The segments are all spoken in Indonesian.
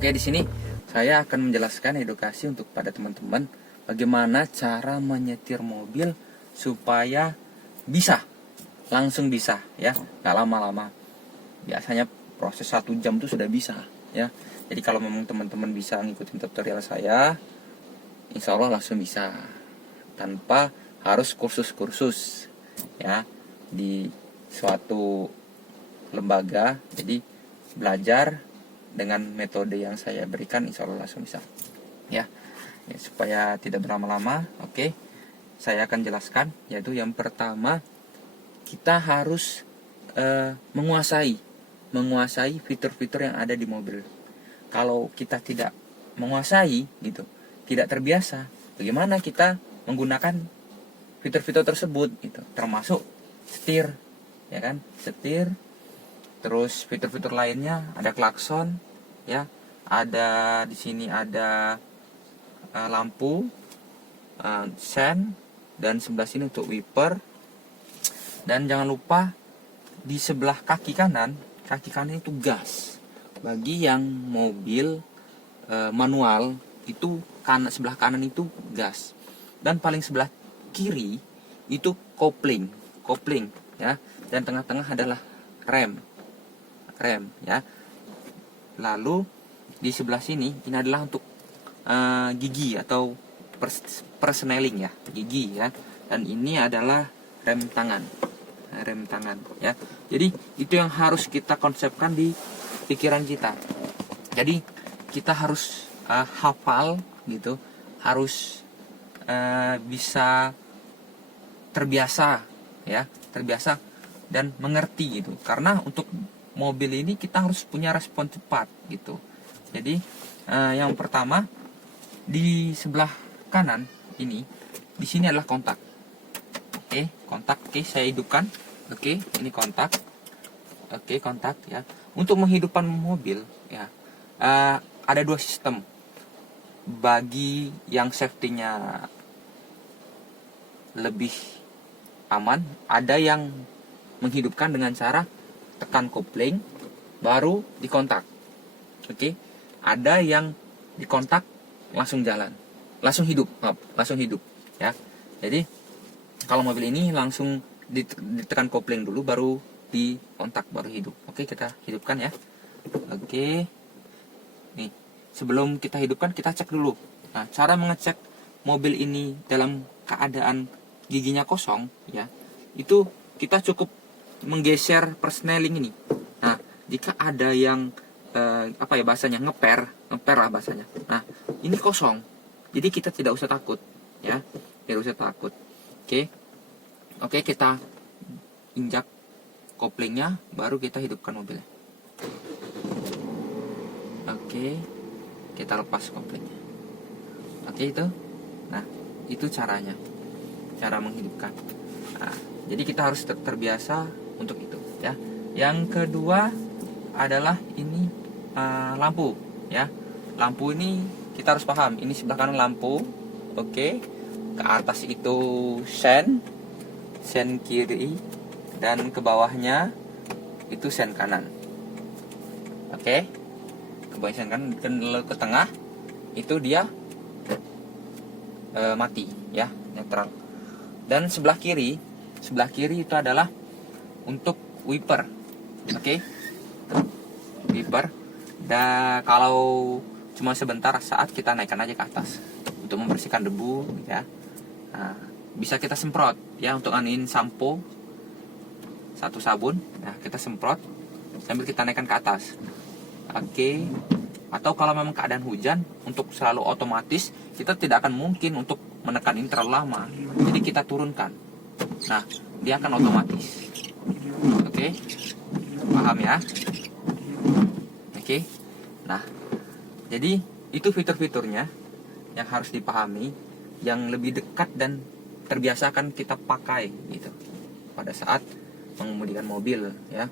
Oke, di sini saya akan menjelaskan edukasi untuk pada teman-teman bagaimana cara menyetir mobil supaya bisa, langsung bisa ya, nggak lama-lama. Biasanya proses 1 jam itu sudah bisa ya. Jadi kalau memang teman-teman bisa ngikutin tutorial saya, insya Allah langsung bisa tanpa harus kursus-kursus ya di suatu lembaga. Jadi belajar dengan metode yang saya berikan, insya Allah langsung bisa ya. Supaya tidak berlama-lama, oke, saya akan jelaskan. Yaitu yang pertama, kita harus menguasai fitur-fitur yang ada di mobil. Kalau kita tidak menguasai gitu, tidak terbiasa, bagaimana kita menggunakan fitur-fitur tersebut gitu, termasuk setir ya kan, setir. Terus fitur-fitur lainnya ada klakson ya, ada di sini ada lampu sen, dan sebelah sini untuk wiper. Dan jangan lupa di sebelah kaki kanan itu gas. Bagi yang mobil manual itu sebelah kanan itu gas, dan paling sebelah kiri itu kopling ya, dan tengah-tengah adalah rem ya. Lalu di sebelah sini ini adalah untuk gigi atau persneling ya, gigi ya, dan ini adalah rem tangan ya. Jadi itu yang harus kita konsepkan di pikiran kita. Jadi kita harus hafal gitu, harus bisa terbiasa dan mengerti gitu. Karena untuk mobil ini kita harus punya respon cepat gitu. Jadi yang pertama, di sebelah kanan ini, di sini adalah kontak. Oke, kontak. Oke, saya hidupkan. Oke, ini kontak. Oke, kontak ya. Untuk menghidupkan mobil ya, ada 2 sistem. Bagi yang safety-nya lebih aman, ada yang menghidupkan dengan cara tekan kopling baru dikontak. Oke, ada yang dikontak langsung jalan, langsung hidup ya. Jadi kalau mobil ini langsung ditekan kopling dulu baru dikontak baru hidup. Oke, kita hidupkan ya. Oke, nih sebelum kita hidupkan kita cek dulu. Nah, cara mengecek mobil ini dalam keadaan giginya kosong ya, itu kita cukup menggeser persneling ini. Nah, jika ada yang bahasanya ngeper lah bahasanya. Nah, ini kosong. Jadi kita tidak usah takut ya. Tidak usah takut. Oke, kita injak koplingnya baru kita hidupkan mobilnya. Oke, kita lepas koplingnya. Oke, itu. Nah, itu caranya. Cara menghidupkan. Nah, jadi kita harus terbiasa untuk itu ya. Yang kedua adalah ini lampu ya. Lampu ini kita harus paham, ini sebelah kanan lampu. Oke, ke atas itu sen kiri, dan ke bawahnya itu sen kanan. Oke, ke bawah sen kanan, dan ke tengah itu dia mati ya, netral. Dan sebelah kiri itu adalah untuk wiper. Oke, wiper. Dan kalau cuma sebentar saat kita naikkan aja ke atas untuk membersihkan debu ya. Nah, bisa kita semprot ya, untuk anuin sampo, 1 sabun. Nah, kita semprot sambil kita naikkan ke atas. Oke. Atau kalau memang keadaan hujan, untuk selalu otomatis kita tidak akan mungkin untuk menekan ini terlalu lama. Jadi kita turunkan. Nah, dia akan otomatis. Oke, paham ya? Oke. Nah, jadi itu fitur-fiturnya yang harus dipahami, yang lebih dekat dan terbiasa akan kita pakai gitu pada saat mengemudikan mobil ya.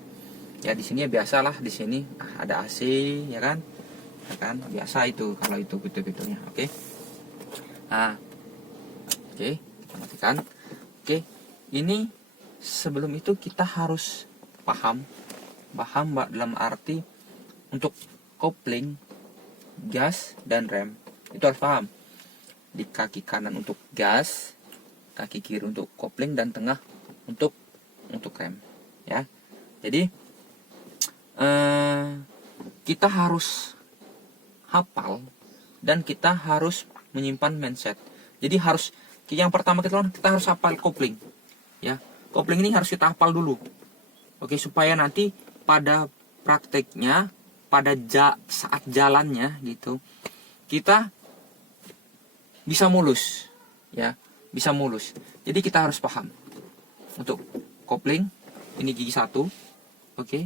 Ya di sini ya biasalah, di sini ada AC ya kan? Ya kan? Biasa itu kalau itu fitur-fiturnya. Oke. Nah, oke, kita matikan. Oke. Ini sebelum itu kita harus paham dalam arti untuk kopling gas dan rem. Itu harus paham. Di kaki kanan untuk gas, kaki kiri untuk kopling, dan tengah untuk rem, ya. Jadi kita harus hafal dan kita harus menyimpan mindset. Jadi harus yang pertama kita harus hafal kopling, ya. Kopling ini harus kita hafal dulu, oke, supaya nanti pada prakteknya, pada saat jalannya gitu, kita bisa mulus, ya, bisa mulus. Jadi kita harus paham untuk kopling ini gigi 1, oke,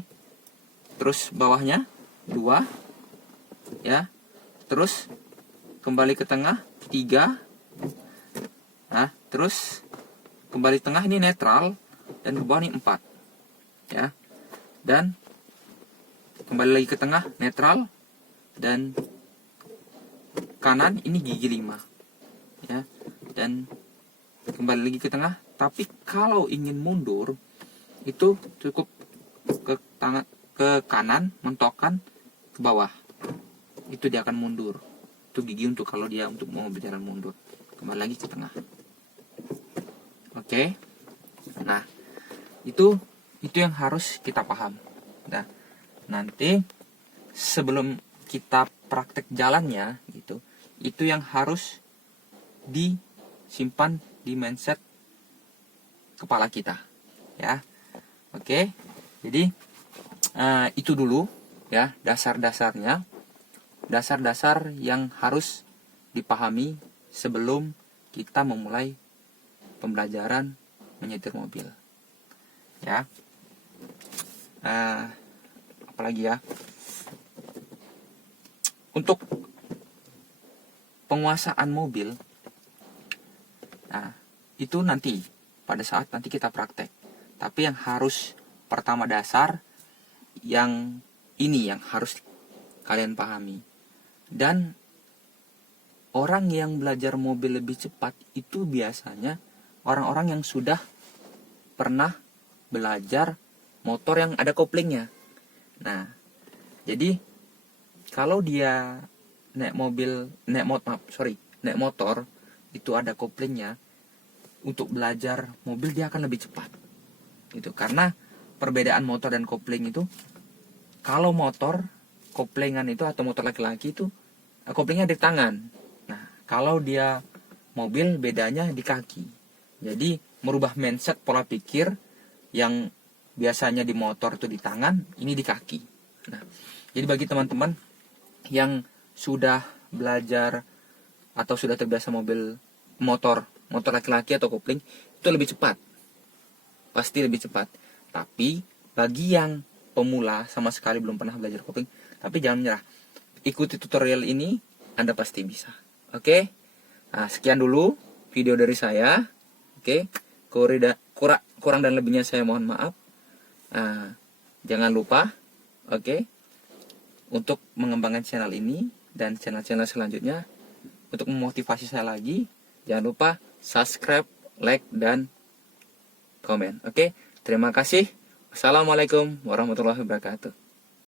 terus bawahnya 2, ya, terus kembali ke tengah 3, nah, terus kembali tengah ini netral, dan ke bawah ini 4, ya, dan kembali lagi ke tengah netral, dan kanan ini gigi 5, ya, dan kembali lagi ke tengah. Tapi kalau ingin mundur itu cukup ke kanan, mentokkan ke bawah, itu dia akan mundur. Itu gigi untuk kalau dia untuk mau berjalan mundur. Kembali lagi ke tengah. Oke. Nah, itu yang harus kita paham. Nah, nanti sebelum kita praktek jalannya gitu, itu yang harus disimpan di mindset kepala kita, ya. Oke. Jadi itu dulu, ya, dasar-dasar yang harus dipahami sebelum kita memulai pembelajaran menyetir mobil, ya. Apalagi ya, untuk penguasaan mobil, nah, itu nanti pada saat nanti kita praktek. Tapi yang harus pertama dasar, yang ini yang harus kalian pahami. Dan orang yang belajar mobil lebih cepat itu biasanya orang-orang yang sudah pernah belajar motor yang ada koplingnya. Nah, jadi kalau dia naik motor itu ada koplingnya, untuk belajar mobil dia akan lebih cepat. Gitu. Karena perbedaan motor dan kopling itu, kalau motor koplingan itu atau motor laki-laki itu koplingnya di tangan. Nah, kalau dia mobil bedanya di kaki. Jadi merubah mindset pola pikir yang biasanya di motor itu di tangan, ini di kaki. Nah, jadi bagi teman-teman yang sudah belajar atau sudah terbiasa motor laki-laki atau kopling, itu lebih cepat. Pasti lebih cepat. Tapi bagi yang pemula sama sekali belum pernah belajar kopling, tapi jangan menyerah. Ikuti tutorial ini, Anda pasti bisa. Oke? Nah, sekian dulu video dari saya. Oke? Kurang dan lebihnya saya mohon maaf. Jangan lupa, oke, untuk mengembangkan channel ini dan channel-channel selanjutnya, untuk memotivasi saya lagi, jangan lupa subscribe, like, dan komen. Oke? Terima kasih. Wassalamualaikum warahmatullahi wabarakatuh.